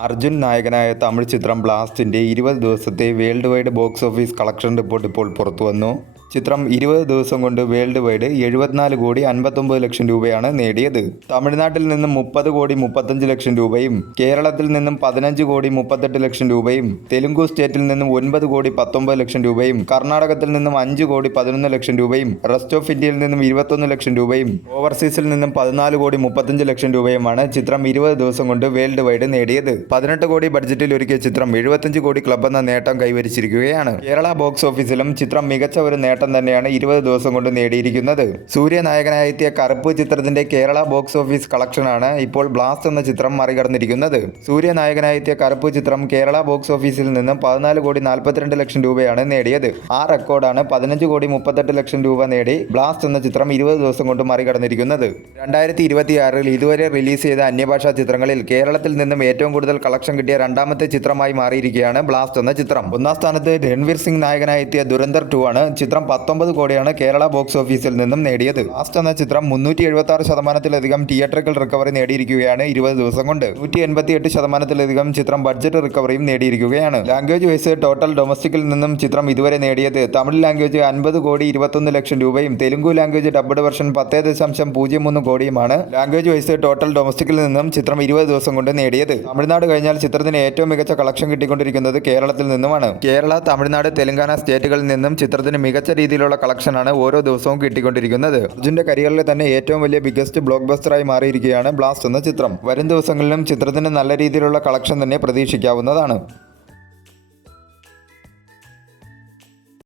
അർജുൻ നായകനായ തമിഴ് ചിത്രം ബ്ലാസ്റ്റിൻ്റെ 20 ദിവസത്തെ world wide box office collection report ഇപ്പോൾ പുറത്തുവന്നു. ചിത്രം 20 ദിവസം കൊണ്ട് വേൾഡ് വൈഡ് 74 കോടി 59 ലക്ഷം രൂപയാണ് നേടിയത്. തമിഴ്നാട്ടിൽ നിന്നും 30 കോടി 35 ലക്ഷം രൂപയും കേരളത്തിൽ നിന്നും 15 കോടി 38 ലക്ഷം രൂപയും തെലുങ്കു സ്റ്റേറ്റിൽ നിന്നും 9 കോടി 19 ലക്ഷം രൂപയും കർണാടകത്തിൽ നിന്നും 5 കോടി 11 ലക്ഷം രൂപയും റെസ്റ്റ് ഓഫ് ഇന്ത്യയിൽ നിന്നും 21 ലക്ഷം രൂപയും ഓവർസീസിൽ നിന്നും 14 കോടി 35 ലക്ഷം രൂപയുമാണ് ചിത്രം 20 ദിവസം കൊണ്ട് വേൾഡ് വൈഡ് നേടിയത്. 18 കോടി ബഡ്ജറ്റിൽ ഒരുക്കിയ ചിത്രം 75 കോടി ക്ലബ് എന്ന നേട്ടം കൈവരിച്ചിരിക്കുകയാണ്. കേരള ബോക്സ് ഓഫീസിലും ചിത്രം മികച്ച ഒരു നേട്ടം തന്നെയാണ് 20 ദിവസം കൊണ്ട് നേടിയിരിക്കുന്നത്. സൂര്യ നായകനായെത്തിയ കറുപ്പ് ചിത്രത്തിന്റെ കേരള ബോക്സ് ഓഫീസ് കളക്ഷനാണ് ഇപ്പോൾ ബ്ലാസ്റ്റ് എന്ന ചിത്രം മറികടന്നിരിക്കുന്നത്. സൂര്യ നായകനായെത്തിയ കറുപ്പ് ചിത്രം കേരള ബോക്സ് ഓഫീസിൽ നിന്നും 14 കോടി 42 ലക്ഷം രൂപയാണ് നേടിയത്. ആ റെക്കോർഡാണ് 15 കോടി 38 ലക്ഷം രൂപ നേടി ബ്ലാസ്റ്റ് എന്ന ചിത്രം 20 ദിവസം കൊണ്ട് മറികടന്നിരിക്കുന്നത്. 2026 ഇതുവരെ റിലീസ് ചെയ്ത അന്യഭാഷാ ചിത്രങ്ങളിൽ കേരളത്തിൽ നിന്നും ഏറ്റവും കൂടുതൽ കളക്ഷൻ കിട്ടിയ രണ്ടാമത്തെ ചിത്രമായി മാറിയിരിക്കുകയാണ് ബ്ലാസ്റ്റ് എന്ന ചിത്രം. ഒന്നാം സ്ഥാനത്ത് രൺവീർ സിംഗ് നായകനായെത്തിയ ദുരന്തർ 2 ആണ്. ചിത്രം 19 കോടിയാണ് കേരള ബോക്സ് ഓഫീസിൽ നിന്നും നേടിയത്. ബ്ലാസ്റ്റ് എന്ന ചിത്രം 376% തിയേറ്ററിക്കൽ റിക്കവറി നേടിയിരിക്കുകയാണ് 20 ദിവസം കൊണ്ട്. 188% ചിത്രം ബഡ്ജറ്റ് റിക്കവറിയും നേടിയിരിക്കുകയാണ്. ലാംഗ്വേജ് വൈസ് ടോട്ടൽ ഡൊമസ്റ്റിക്കിൽ നിന്നും ചിത്രം ഇതുവരെ നേടിയത് തമിഴ് ലാംഗ്വേജ് 50 കോടി 21 ലക്ഷം രൂപയും തെലുങ്കു ലാംഗ്വേജ് ഡബ്ഡ് വെർഷൻ 10.03 കോടിയുമാണ് ലാംഗ്വേജ് വൈസ് ടോട്ടൽ ഡൊമസ്റ്റിക്കിൽ നിന്നും ചിത്രം 20 ദിവസം കൊണ്ട് നേടിയത്. തമിഴ്നാട് കഴിഞ്ഞാൽ ചിത്രത്തിന് ഏറ്റവും മികച്ച കളക്ഷൻ കിട്ടിക്കൊണ്ടിരിക്കുന്നത് കേരളത്തിൽ നിന്നുമാണ്. കേരള, തമിഴ്നാട്, തെലങ്കാന സ്റ്റേറ്റുകളിൽ നിന്നും ചിത്രത്തിന് മികച്ച രീതിയിലുള്ള കളക്ഷനാണ് ഓരോ ദിവസവും കിട്ടിക്കൊണ്ടിരിക്കുന്നത്. അർജുന്റെ കരിയറിലെ തന്നെ ഏറ്റവും വലിയ ബിഗസ്റ്റ് ബ്ലോക്ക് ബസ്റ്ററായി മാറിയിരിക്കുകയാണ് ബ്ലാസ്റ്റ് എന്ന ചിത്രം. വരും ദിവസങ്ങളിലും ചിത്രത്തിന് നല്ല രീതിയിലുള്ള കളക്ഷൻ തന്നെ പ്രതീക്ഷിക്കാവുന്നതാണ്.